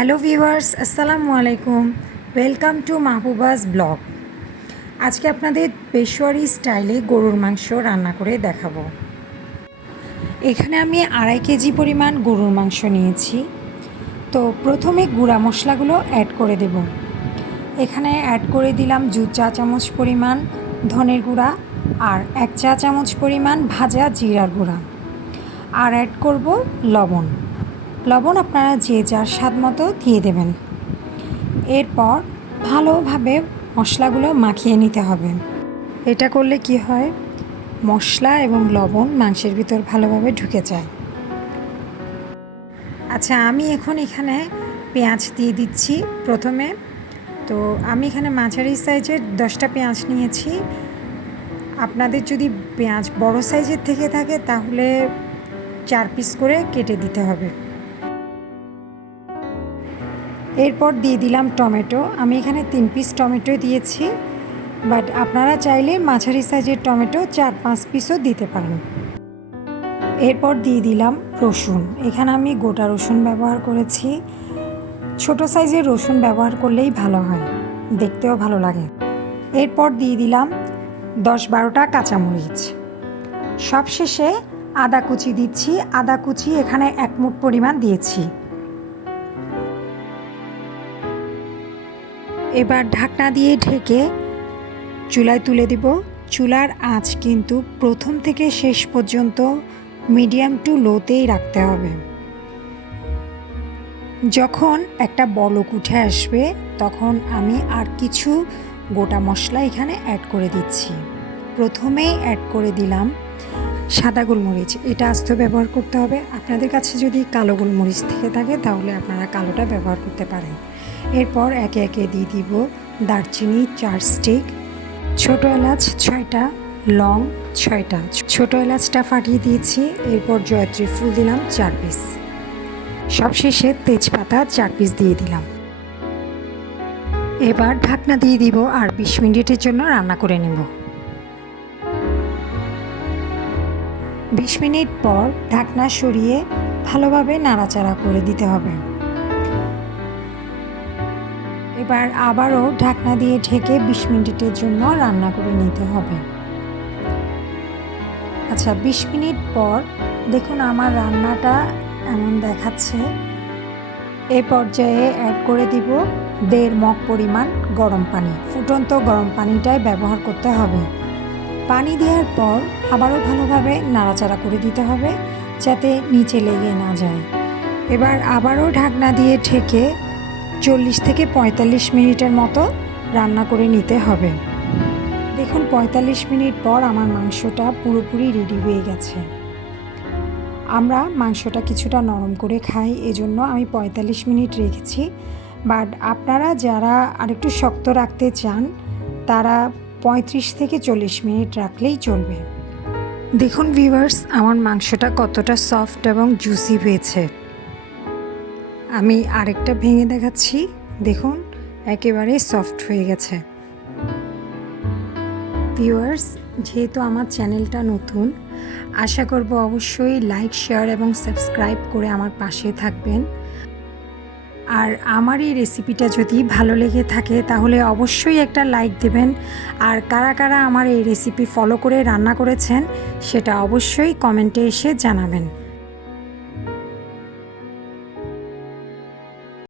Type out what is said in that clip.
Hello viewers, আসসালামু আলাইকুম। Welcome to Mahbuba's blog. আজকে আপনাদের পেশোয়ারি স্টাইলে গরুর মাংস রান্না করে দেখাবো। এখানে আমি 2.5 কেজি পরিমাণ গরুর মাংস নিয়েছি। তো প্রথমে গুঁড়া মশলাগুলো অ্যাড করে দেব। এখানে অ্যাড করে দিলাম 2 চা চামচ পরিমাণ ধনের গুঁড়া আর 1 চা চামচ পরিমাণ ভাজা জিরার গুঁড়া, আর অ্যাড করব লবণ। লবণ আপনারা যে যার স্বাদ মতো দিয়ে দেবেন। এরপর ভালোভাবে মশলাগুলো মাখিয়ে নিতে হবে। এটা করলে কি হয়, মশলা এবং লবণ মাংসের ভিতর ভালোভাবে ঢুকে যায়। আচ্ছা, আমি এখানে পেঁয়াজ দিয়ে দিচ্ছি প্রথমে। তো আমি এখানে মাঝারি সাইজের 10টা পেঁয়াজ নিয়েছি। আপনাদের যদি পেঁয়াজ বড় সাইজের থেকে থাকে তাহলে 4 পিস করে কেটে দিতে হবে। এরপর দিয়ে দিলাম টমেটো। আমি এখানে 3 পিস টমেটো দিয়েছি, বাট আপনারা চাইলে মাঝারি সাইজের টমেটো 4-5 পিসও দিতে পারেন। এরপর দিয়ে দিলাম রসুন। এখানে আমি গোটা রসুন ব্যবহার করেছি। ছোট সাইজের রসুন ব্যবহার করলেই ভালো হয়, দেখতেও ভালো লাগে। এরপর দিয়ে দিলাম 10-12টা কাঁচামরিচ। সবশেষে আদা কুচি দিচ্ছি। আদা কুচি এখানে 1 মুঠ পরিমাণ দিয়েছি। এবার ঢাকনা দিয়ে ঢেকে চুলায় তুলে দিব। চুলার আঁচ কিন্তু প্রথম থেকে শেষ পর্যন্ত মিডিয়াম টু লোতেই রাখতে হবে। যখন একটা বলক উঠে আসবে তখন আমি আর কিছু গোটা মশলা এখানে অ্যাড করে দিচ্ছি। প্রথমেই অ্যাড করে দিলাম সাদা গোলমরিচ। এটা আস্ত ব্যবহার করতে হবে। আপনাদের কাছে যদি কালো গোলমরিচ থেকে থাকে তাহলে আপনারা কালোটা ব্যবহার করতে পারেন। এরপর একে একে দিয়ে দিব দারচিনি 4 স্টিক, ছোটো এলাচ 6টা, লং 6টা। ছোটো এলাচটা ফাটিয়ে দিয়েছি। এরপর জয়ত্রী ফুল দিলাম 4 পিস। সবশেষে তেজপাতা 4 পিস দিয়ে দিলাম। এবার ঢাকনা দিয়ে দিব আর 20 মিনিটের জন্য রান্না করে নেব। 20 মিনিট পর ঢাকনা সরিয়ে ভালোভাবে নাড়াচাড়া করে দিতে হবে। এবার আবারও ঢাকনা দিয়ে ঢেকে 20 মিনিটের জন্য রান্না করে নিতে হবে। আচ্ছা, 20 মিনিট পর দেখুন আমার রান্নাটা এমন দেখাচ্ছে। এই পর্যায়ে অ্যাড করে দিব 1.5 মগ পরিমাণ গরম পানি। ফুটন্ত গরম পানিটাই ব্যবহার করতে হবে। পানি দেওয়ার পর আবারও ভালোভাবে নাড়াচাড়া করে দিতে হবে যাতে নিচে লেগে না যায়। এবার আবারও ঢাকনা দিয়ে ঢেকে 40 থেকে 45 মিনিটের মতো রান্না করে নিতে হবে। দেখুন 45 মিনিট পর আমার মাংসটা পুরোপুরি রেডি হয়ে গেছে। আমরা মাংসটা কিছুটা নরম করে খাই, এজন্য আমি 45 মিনিট রেখেছি। বাট আপনারা যারা আরেকটু শক্ত রাখতে চান তারা 35 থেকে 40 মিনিট রাখলেই চলবে। দেখুন ভিউয়ার্স, আমার মাংসটা কতটা সফট এবং জুসি হয়েছে। আমি আরেকটা ভেঙে দেখাচ্ছি। দেখুন একেবারে সফট হয়ে গেছে। ভিউয়ার্স, যেহেতু আমার চ্যানেলটা নতুন, আশা করব অবশ্যই লাইক, শেয়ার এবং সাবস্ক্রাইব করে আমার পাশে থাকবেন। আর আমার এই রেসিপিটা যদি ভালো লেগে থাকে তাহলে অবশ্যই একটা লাইক দেবেন। আর কারা কারা আমার এই রেসিপি ফলো করে রান্না করেছেন সেটা অবশ্যই কমেন্টে এসে জানাবেন।